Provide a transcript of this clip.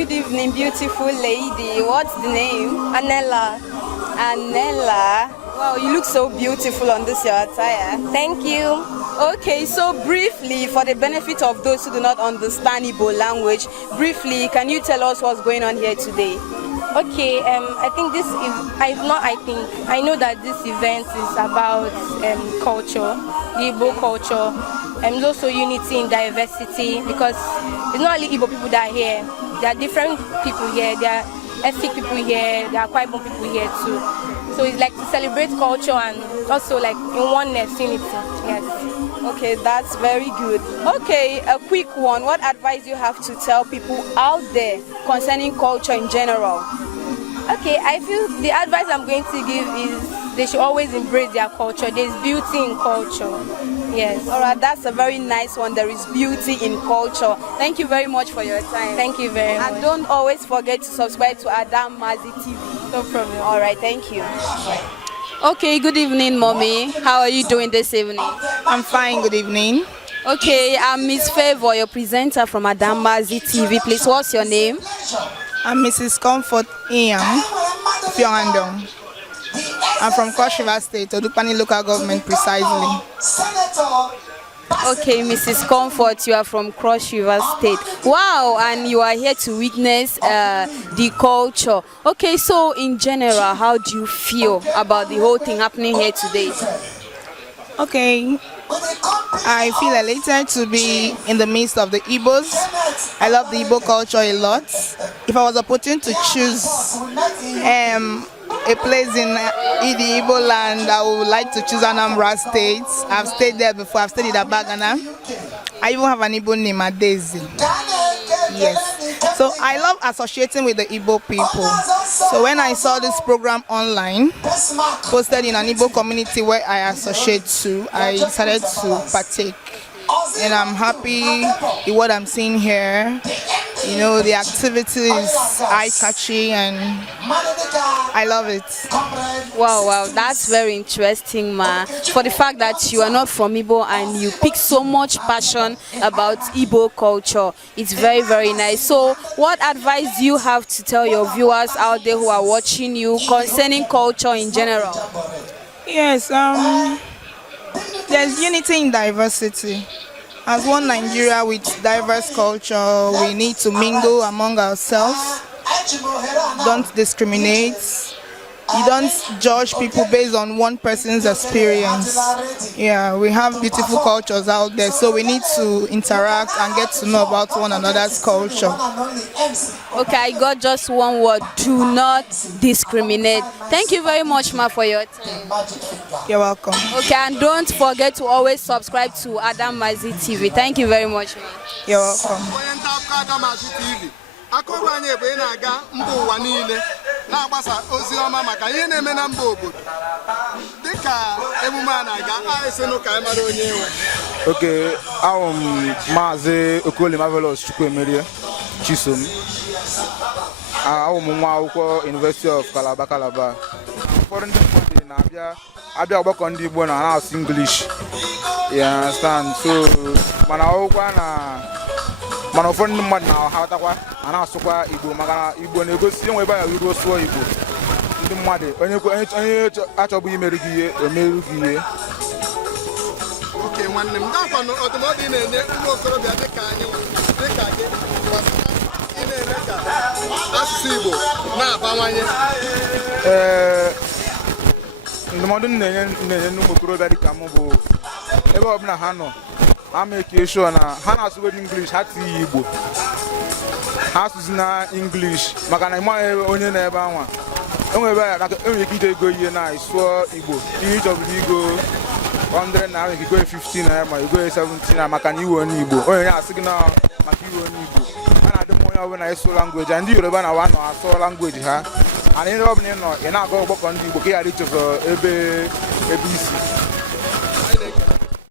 good evening, beautiful lady. What's the name? Anela. Anela. Wow, you look so beautiful on this your attire. Thank you. Okay, so briefly, for the benefit of those who do not understand Igbo language, briefly, can you tell us what's going on here today? Okay, I think this is, I know that this event is about culture, the Igbo culture, and also unity in diversity, because it's not only Igbo people that are here, there are different people here, there are ethnic people here, there are Kwaibon people here too. So it's like to celebrate culture and also like in oneness, unity, yes. Okay, that's very good. Okay, a quick one. What advice you have to tell people out there concerning culture in general? Okay, I feel the advice I'm going to give is they should always embrace their culture. There's beauty in culture. Yes. All right, that's a very nice one. There is beauty in culture. Thank you very much for your time. Thank you very much. And don't always forget to subscribe to Adamazi TV. No problem. All right, thank you. Okay, good evening, mommy. How are you doing this evening? I'm fine, good evening. Okay, I'm Miss Favor, your presenter from Adamazi TV. Please, what's your name? I'm Mrs. Comfort Ian Fiorandong. I'm from Cross River State, Odupani local government precisely. Okay, Mrs. Comfort, you are from Cross River State. Wow, and you are here to witness the culture. Okay, so in general, how do you feel about the whole thing happening here today? Okay, I feel elated to be in the midst of the Igbos. I love the Igbo culture a lot. If I was opportunity to choose a place in the Igbo land, I would like to choose Anambra State. I've stayed there before. I've stayed in Abagana. I even have an Igbo name, Daisy. Yes. So I love associating with the Igbo people. So when I saw this program online, posted in an Igbo community where I associate to, I decided to partake. And I'm happy with what I'm seeing here. You know, the activity is eye-catchy and I love it. Wow, that's very interesting, ma. For the fact that you are not from Igbo and you pick so much passion about Igbo culture, it's very, very nice. So what advice do you have to tell your viewers out there who are watching you concerning culture in general? Yes, there's unity in diversity. As one Nigeria with diverse culture, we need to mingle among ourselves. Don't discriminate. You don't judge people based on one person's experience. Yeah, we have beautiful cultures out there, so we need to interact and get to know about one another's culture. Okay, I got just one word: do not discriminate. Thank you very much, ma, for your time. You're welcome. Okay, and don't forget to always subscribe to Adamazi TV. Thank you very much, ma. You're welcome. Akụrụanye bụ ị na-aga mba ụwa niile na-agbasa ozi ọma maka ihe na-eme na mba obodo dịka emume a na-aga esenụ ka anyị mara onye nwe. Okay, Maazị Okoli Marvelous Chukwuemerie Chisom. Nwa akwụkwọ University of Calabar. Ụfọdụ ndị mmadụ na-abịa ọgbakọ ndị Igbo na-asụ English. You understand? So, mana ụfọdụ ndị mmadụ na-aghọtakwa a na-asụkwa Igbo maka Igbo na-egosi enwe ebe a ruo sụọ Igbo. Ndị mmadụ onye achọbụ imerụ gị ihe emerụ gị ihe. Oke, nwanne m dakwanụ ọdụmọdụ ị na-enye ụmụ okorobịa dịka anyị dịka gị ị na-eme ka asụsụ Igbo na-abawanye. Ndụmọdụ na-enye ụmụ okorobịa dịka m bụ ebe ọbụla ha nọ, ha make sure na ha na-asụgodi English, ha tinye Igbo, ha asụzi na English maka na ịmaghị onye na ebe anwa enwere ike ije ego ihe na ịsụọ Igbo. Ihe ịchọbụrụ igo 100 naira, ego 15 naira ma ego 17 naira maka na iwe onye Igbo. Onye na-asị gị na maka iwe onye Igbo. A na-adị m onye ọbụla ịsụ langweji, ndị Yoruba na wa nọ asụ langweji ha. Ana ihe ọbụla ị nọ ị na-aga ọgbakọ ndị Igbo ka ị ghara ichefu ebe isi.